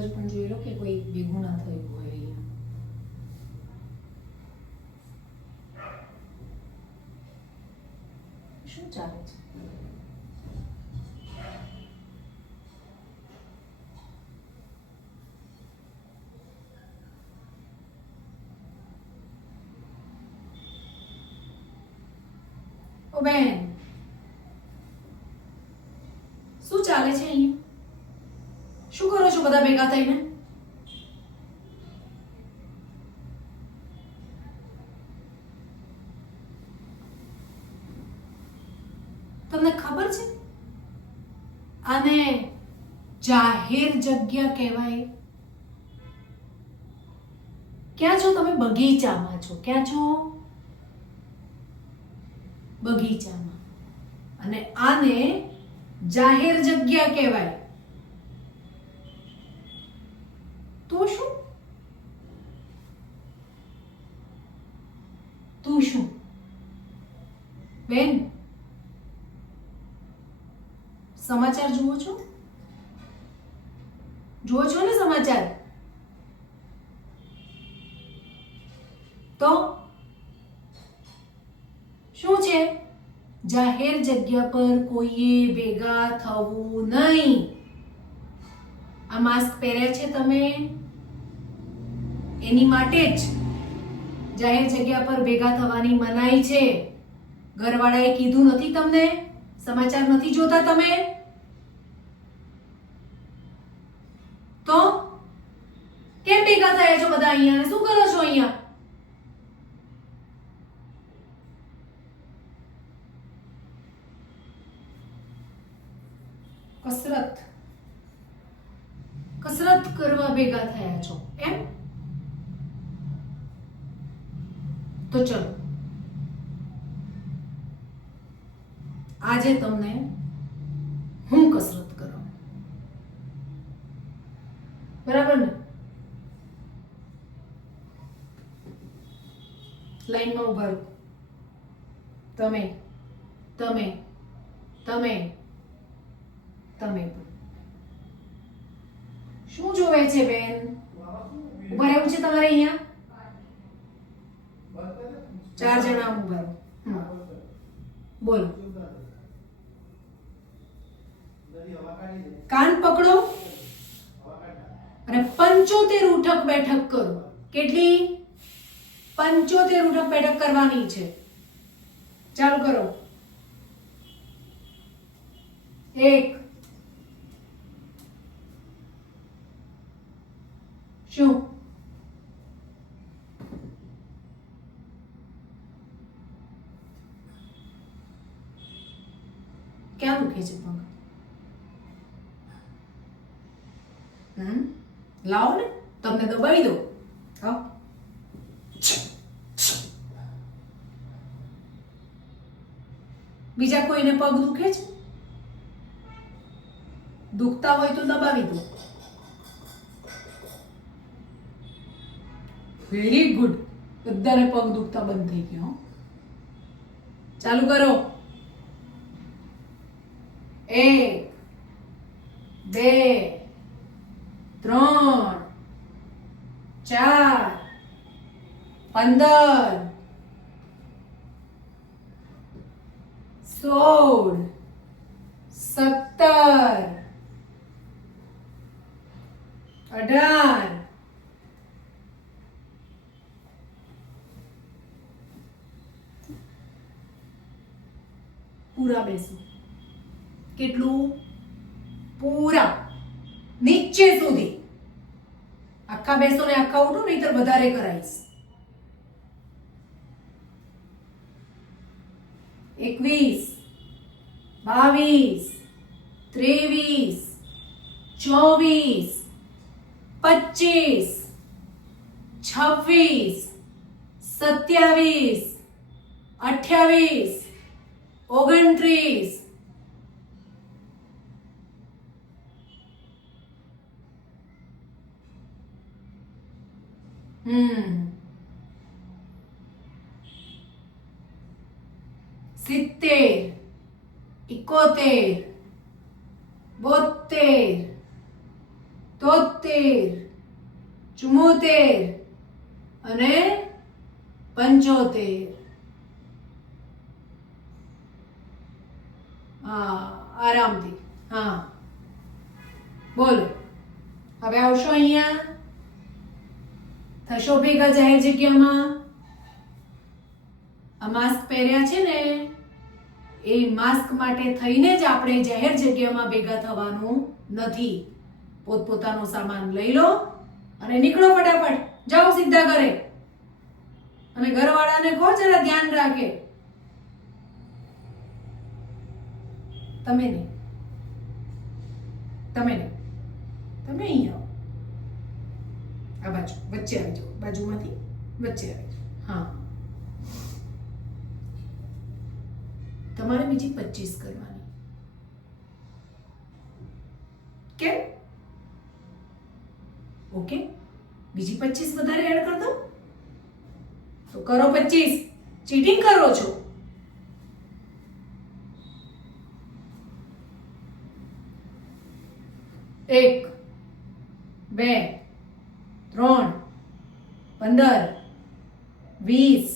બાજુ પણ જોઈ લો કે કોઈ ભેગું ના થયું હોય અહીંયા. શું ચાલે છે? ઓ બેન, શું ચાલે છે અહીંયા? શું કરો છો બધા ભેગા થઈને? તમને ખબર છે આને જાહેર જગ્યા કહેવાય? ક્યાં છો તમે? બગીચામાં છો. ક્યાં છો? બગીચામાં. અને આને જાહેર જગ્યા કહેવાય. તો શું? તું શું બેન? સમાચાર જુઓ છો? જુઓ છો ને સમાચાર? તો શું છે? જાહેર જગ્યા પર કોઈએ ભેગા થવું નહીં. આ માસ્ક પહેર્યા છે તમે એની માટે જ જાહેર જગ્યા પર ભેગા થવાની મનાઈ છે. ઘરવાળાએ કીધું નથી તમને? સમાચાર નથી જોતા તમે? તો કેમ ભેગા થયા છો બધા અહીંયા? શું કરો છો અહીંયા? કસરત કરવા ભેગા થયા છો એમ? તો ચલો આજે તમને હું કસરત કરાવું. બરાબર ને? લાઈનમાં ઉભા રહો. તમે તમે તમે તમે પણ. શું જોવે છે બેન? ઉભા રહેવું છે તમારે અહીંયા? 4 જણા ઉભા રહો. બોલો. કાન પકડો અને 75 ઉઠક બેઠક કરો. કેટલી? 75 ઉઠક બેઠક કરવાની છે. ચાલુ કરો. 1 શું? ક્યાં દુખે છે પગ? લાવો ને, તમને દબાવી દો. હા, બીજા કોઈને પગ દુખે છે? દુખતા હોય તો દબાવી દો. Very good. બધાને પગ દુખતા બંધ થઈ ગયો. ચાલુ કરો. 1 2 3 4 15 16 17 18 પૂરા બેસો. કેટલું? પૂરા નીચે સુધી. આખા બેસો ને આખા ઉઠો, નહીતર વધારે કરાઈશ. 21 22 23 24 25 26 27 28 29 70 71 72 73, 74 અને 75. હા, આરામથી. હા, બોલો. હવે આવશો અહીંયા, થશો ભેગા જાહેર જગ્યામાં. આ માસ્ક પહેર્યા છે ને, એ માસ્ક માટે થઈને જ આપણે જાહેર જગ્યામાં ભેગા થવાનું નથી. પોતપોતાનો સામાન લઈ લો અને નીકળો ફટાફટ. જાઓ સીધા ઘરે. અને ઘરવાળાને કહો જરા ધ્યાન રાખે. તમે નહીં, તમે નહીં, તમે અહીં આવો. આ બાજુ વચ્ચે આવી જાઓ, બાજુમાંથી વચ્ચે આવી જાઓ. હા, તમારે બીજી 25 કરવાની. કેમ? ઓકે, બીજી 25 વધારે એડ કરી દો તો કરો 25. ચીટિંગ કરો છો. એક, 2, 3, 15, 20,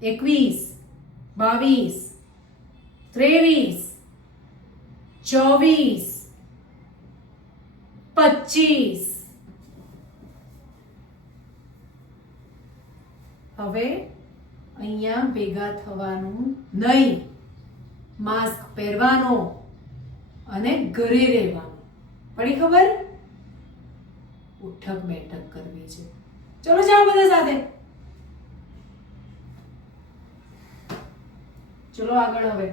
21, 22, 23, 24, 25. હવે અહીંયા ભેગા થવાનું નહીં. માસ્ક પહેરવાનો અને ઘરે રહેવાનું. પડી ખબર? ઉઠક બેઠક કરવી છે. ચલો જાઓ બધા સાથે. ચલો આગળ હવે.